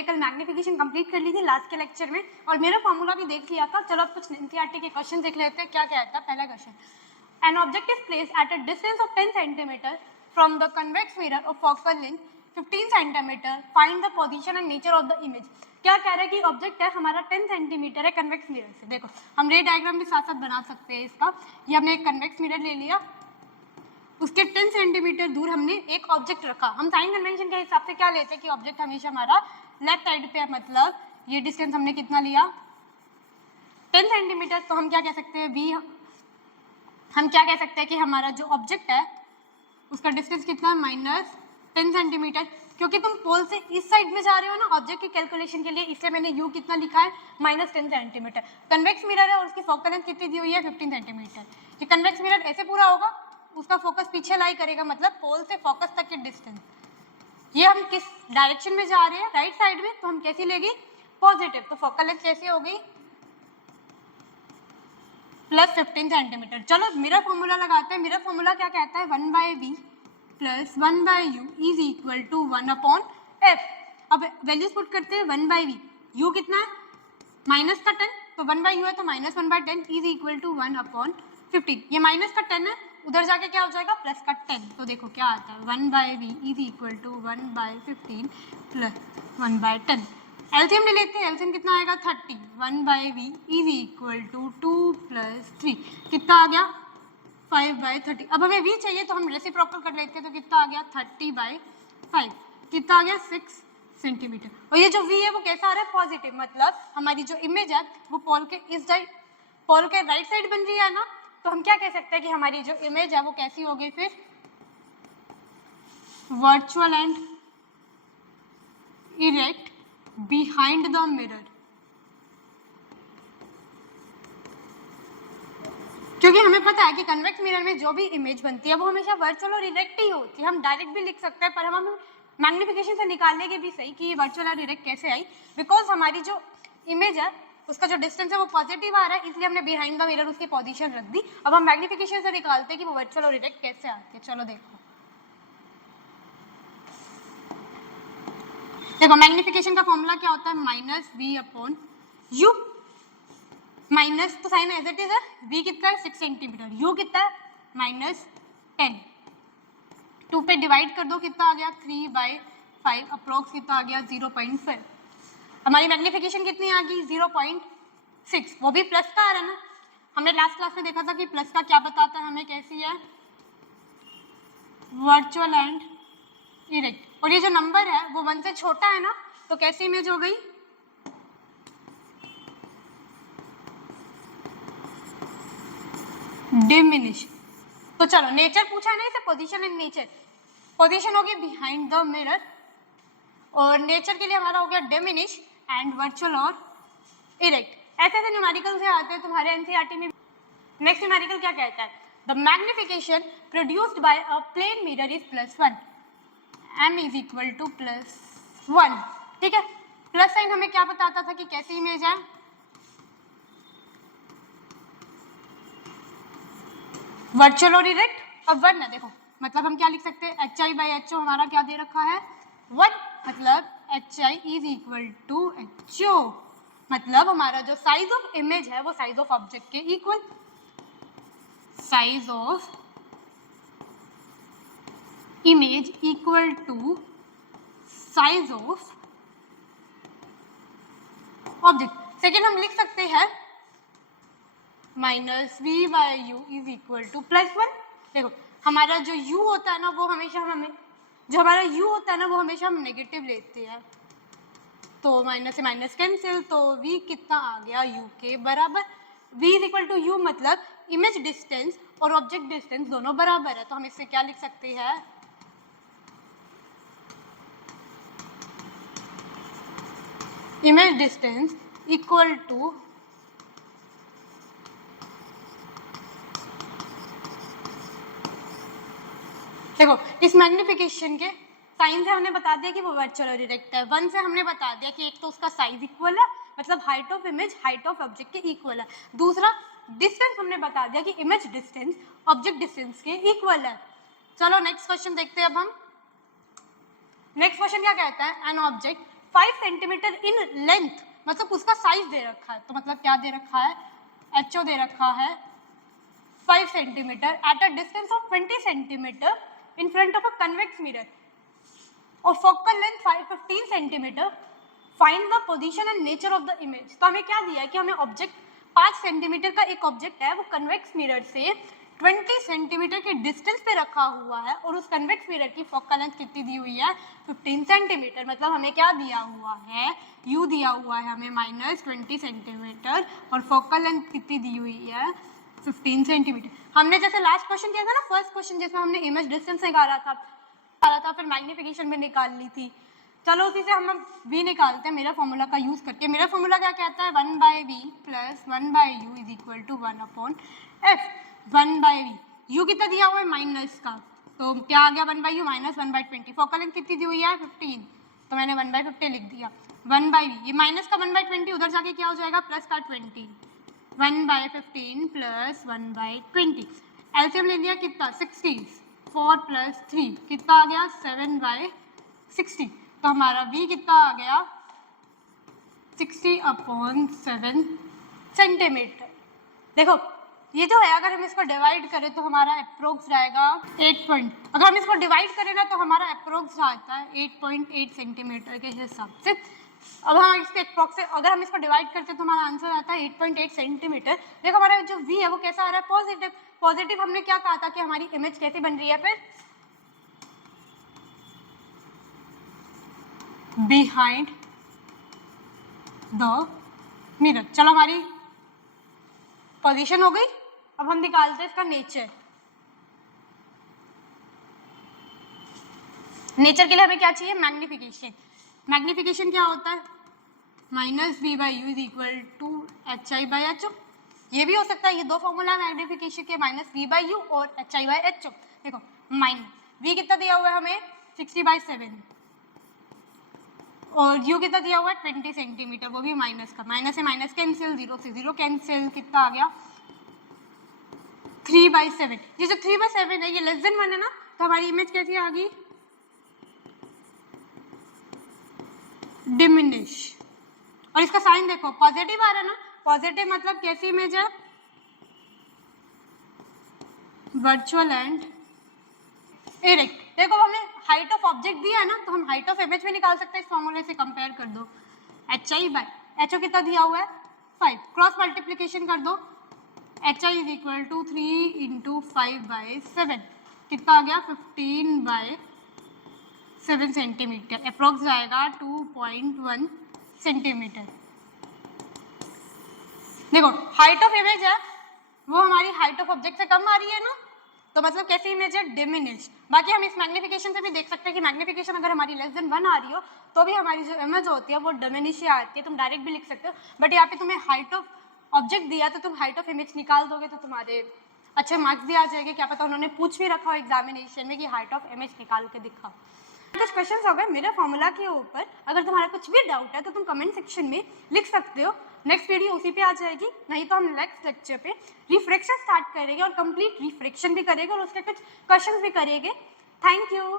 हमने कल magnification complete कर ली थी लास्ट के लेक्चर में और मेरा फॉर्मूला भी देख लिया था। चलो अब कुछ एनसीईआरटी के क्वेश्चन देख लेते हैं क्या क्या आता है। पहला question, an object is placed at a distance of 10 centimetre from the convex mirror of focal length 15 centimetre, find the position and nature of the image. क्या कह रहा है कि ऑब्जेक्ट है हमारा 10 सेंटीमीटर है कन्वेक्स मिरर से। देखो हम रे डायग्राम भी साथ साथ बना सकते हैं इसका। ये हमने एक कन्वेक्स मिरर ले लिया, उसके 10 सेंटीमीटर दूर हमने एक ऑब्जेक्ट रखा। हम साइन कन्वेंशन के हिसाब से क्या लेते हैं कि ऑब्जेक्ट हमेशा हमारा लेफ्ट साइड पे है, मतलब ये डिस्टेंस हमने कितना लिया 10 सेंटीमीटर। तो हम क्या कह सकते हैं वी, हम क्या कह सकते हैं कि हमारा जो ऑब्जेक्ट है उसका डिस्टेंस कितना है -10 सेंटीमीटर। क्योंकि तुम पोल से इस साइड में जा रहे हो ना ऑब्जेक्ट की कैलकुलेशन के लिए, इसलिए मैंने यू कितना लिखा है -10 सेंटीमीटर। कन्वेक्स मिरर है और उसकी फोकल लेंथ कितनी दी हुई है 15 सेंटीमीटर। ये कन्वेक्स मिरर ऐसे पूरा होगा, उसका फोकस पीछे लाई करेगा, मतलब पोल से फोकस तक के डिस्टेंस। ये हम किस डायरेक्शन में जा रहे हैं राइट साइड में, तो हम कैसी लेगी पॉजिटिव। तो फोकल लेंथ कैसी हो गई +15 सेंटीमीटर। चलो मिरर फॉर्मूला लगाते हैं। मिरर फॉर्मूला क्या कहता है 1/v + 1/u is equal to 1/f। अब वैल्यूज पुट करते हैं 1/v, u कितना है माइनस का 10, तो 1/u है तो -1/10 इज इक्वल टू 1/15। ये माइनस का 10 है, उधर जाके क्या हो जाएगा प्लस का 10। तो देखो क्या आता है 1/v is equal to 1/15 + 1/10। LCM ले लेते हैं, एलसीएम कितना आएगा 30। 1/v इज इक्वल टू 2 + 3 कितना आ गया 5/30। अब हमें v चाहिए तो हम रेसिप्रोकल कर लेते हैं, तो कितना आ गया 30/5 कितना आ गया 6 सेंटीमीटर। और ये जो v है वो कैसा आ रहा है पॉजिटिव, मतलब हमारी जो इमेज है वो पोल के इस साइड, पोल के राइट साइड बन रही है ना। तो हम क्या कह सकते हैं कि हमारी जो इमेज है वो कैसी हो गई फिर virtual and erect behind the mirror. क्योंकि हमें पता है कि कन्वेक्स मिरर में जो भी इमेज बनती है वो हमेशा वर्चुअल और इरेक्ट ही होती है। हम डायरेक्ट भी लिख सकते हैं, पर हम मैग्निफिकेशन से निकाल लेंगे भी सही कि ये वर्चुअल और इरेक्ट कैसे आई, बिकॉज हमारी जो इमेज है उसका जो डिस्टेंस है वो पॉजिटिव आ रहा है, इसलिए हमने बिहाइंड द मिरर उसकी पोजीशन रख दी। अब हम मैग्निफिकेशन से निकालते हैं कि वो वर्चुअल और इरेक्ट कैसे आती है। चलो देखो, देखो मैग्निफिकेशन का फॉर्मूला क्या होता है -v/u, माइनस तो साइन एज इट इज है, v कितना है 6 सेंटीमीटर, u कितना है -10, 2 पे डिवाइड कर दो कितना आ गया 3/5, अप्रोक्स कितना आ गया 0.5। हमारी मैग्निफिकेशन कितनी आ गई 0.6, वो भी प्लस का आ रहा है ना। हमने लास्ट क्लास में देखा था कि प्लस का क्या बताता है हमें, कैसी है वर्चुअल एंड इरेक्ट। और ये जो नंबर है वो 1 से छोटा है ना, तो कैसी इमेज हो गई डिमिनिश। तो चलो नेचर पूछा है ना इसे, पोजीशन एंड नेचर। पोजीशन हो गई बिहाइंड द मिरर और नेचर के लिए हमारा हो गया डिमिनिश एंड वर्चुअल और इरेक्ट। ऐसे ऐसे न्यूमेरिकल से आते हैं तुम्हारे एनसीईआरटी में। नेक्स्ट न्यूमेरिकल क्या कहता है, the magnification produced by a plane mirror is +1, m is equal to +1। ठीक है, प्लस साइन हमें क्या बताता था कि कैसी इमेज है वर्चुअल और इरेक्ट। अब 1 है, देखो मतलब हम क्या लिख सकते हैं HI/HO हमारा क्या दे रखा है 1, मतलब HI is equal to HO, मतलब हमारा जो साइज ऑफ इमेज है वो साइज ऑफ ऑब्जेक्ट के equal. Size of image equal to size of object. Second हम लिख सकते हैं -v/u इज इक्वल टू +1। देखो हमारा जो u होता है ना वो हमेशा हम नेगेटिव लेते हैं, तो माइनस से माइनस कैंसिल, तो v कितना आ गया u के बराबर। v is equal to u मतलब इमेज डिस्टेंस और ऑब्जेक्ट डिस्टेंस दोनों बराबर है, तो हम इससे क्या लिख सकते हैं इमेज डिस्टेंस इक्वल टू देखो इस मैग्निफिकेशन के साइन से हमने बता दिया कि वो वर्चुअल और इरेक्ट है। 1 से हमने बता दिया कि एक तो उसका साइज इक्वल है, मतलब height of image height of object के इक्वल है। दूसरा डिस्टेंस हमने बता दिया कि इमेज डिस्टेंस ऑब्जेक्ट डिस्टेंस के इक्वल है। चलो नेक्स्ट क्वेश्चन देखते हैं अब हम। नेक्स्ट क्वेश्चन क्या कहता है, an object 5 centimetre in length, मतलब उसका साइज दे रखा है, तो मतलब क्या दे रखा है, HO दे रखा है 5 centimetre at a distance of 20 centimetre in front of a convex mirror और focal length 15 centimetre, find the position and nature of the image. तो हमें क्या दिया है कि हमें ऑब्जेक्ट 5 सेंटीमीटर का एक ऑब्जेक्ट है, वो कन्वेक्स मिरर से 20 सेंटीमीटर के डिस्टेंस पे रखा हुआ है और उस कन्वेक्स मिरर की फोकल लेंथ कितनी दी हुई है, 15 सेंटीमीटर। मतलब हमें क्या दिया हुआ है, u दिया हुआ है हमें -20 सेंटीमीटर और फोकल लेंथ कितनी दी हुई है, 15 सेंटीमीटर। हमने जैसे लास्ट क्वेश्चन किया था ना, फर्स्ट क्वेश्चन जिसमें हमने इमेज डिस्टेंस निकाला था, फिर मैग्निफिकेशन में निकाल ली थी। चलो उसी से हम v निकालते हैं मेरा फॉर्मूला का यूज करके। मेरा फॉर्मूला क्या कहता है, 1/v plus 1/u is equal to 1/f। 1/v, u कितना दिया हुआ है माइनस का, तो क्या आ गया 1/u माइनस 1/20। फोकल लेंथ कितनी दी हुई है 15, तो मैंने 1/50 लिख दिया। 1/v, ये माइनस का 1/20 उधर जाके क्या हो जाएगा प्लस का 20, 1/15 प्लस 1/20। एलसीएम ले लिया कितना 60, 4 प्लस 3 कितना आ गया 7/60। तो हमारा v कितना आ गया 60/7 सेंटीमीटर। देखो ये जो है अगर हम इसको डिवाइड करें तो हमारा अप्रोक्स रहेगा 8 अगर हम इसको डिवाइड करें ना तो हमारा अप्रोक्स आता है 8.8 सेंटीमीटर के हिसाब से। अब हम इसके अप्रोक्स से अगर हम इसको डिवाइड करते हैं तो हमारा आंसर आता है 8.8 सेंटीमीटर। देखो हमारा जो v है वो कैसा आ रहा है पॉजिटिव। पॉजिटिव हमने क्या कहा था कि हमारी इमेज कैसी बन रही है फिर बिहाइंड द मिरर। चलो हमारी पोजीशन हो गई। अब हम निकालते हैं इसका नेचर। नेचर के लिए हमें क्या चाहिए मैग्निफिकेशन। मैग्निफिकेशन क्या होता है -v/u is equal to hi/ho। ये भी हो सकता है, ये दो फॉर्मूला मैग्निफिकेशन के -v/u और hi/ho। देखो v कितना दिया हुआ है हमें 60/7 और u कितना दिया हुआ है 20 सेंटीमीटर, वो भी माइनस का। माइनस से माइनस कैंसिल, 0 से 0 कैंसिल, कितना आ गया 3/7। ये जो 3/7 है ये लेस देन 1 है ना, तो हमारी इमेज कैसी आ गई डिमिनिश। और इसका साइन देखो पॉजिटिव आ रहा है ना, पॉजिटिव मतलब कैसी इमेज है वर्चुअल एंड इरेक्ट। देखो हमें हाइट ऑफ ऑब्जेक्ट दिया है ना, तो हम हाइट ऑफ इमेज में निकाल सकते हैं। इस फॉर्मूले से कंपेयर कर दो hi/ho कितना दिया हुआ है 5, क्रॉस मल्टीप्लीकेशन कर दो hi is equal to 3 into 5/7 कितना आ गया 15/7 सेंटीमीटर। अप्रोक्स आएगा 2.1 सेंटीमीटर। देखो हाइट ऑफ इमेज है वो हमारी हाइट ऑफ ऑब्जेक्ट से कम आ रही है ना, तो मतलब कैसी इमेज है डिमिनिश। बाकी हम इस मैग्निफिकेशन से भी देख सकते हैं कि मैग्निफिकेशन अगर हमारी लेस देन 1 आ रही हो तो भी हमारी जो इमेज होती है वो डिमिनिश ही आती है। तुम डायरेक्ट भी लिख सकते हो, बट यहाँ पे तुम्हें हाइट ऑफ ऑब्जेक्ट दिया तो तुम हाइट ऑफ इमेज निकाल दोगे तो तुम्हारे अच्छे मार्क्स भी आ जाएंगे। क्या पता उन्होंने पूछ भी रखा हो एग्जामिनेशन में कि हाइट ऑफ इमेज निकाल के दिखाओ। कुछ क्वेश्चंस हो गए मेरे फॉर्मूला के ऊपर। अगर तुम्हारा कुछ भी डाउट है तो तुम कमेंट सेक्शन में लिख सकते हो। नेक्स्ट वीडियो उसी पे आ जाएगी, नहीं तो हम नेक्स्ट लेक्चर पे रिफ्रैक्शन स्टार्ट करेंगे और कंप्लीट रिफ्रैक्शन भी करेंगे और उसके कुछ क्वेश्चंस भी करेंगे। Thank you.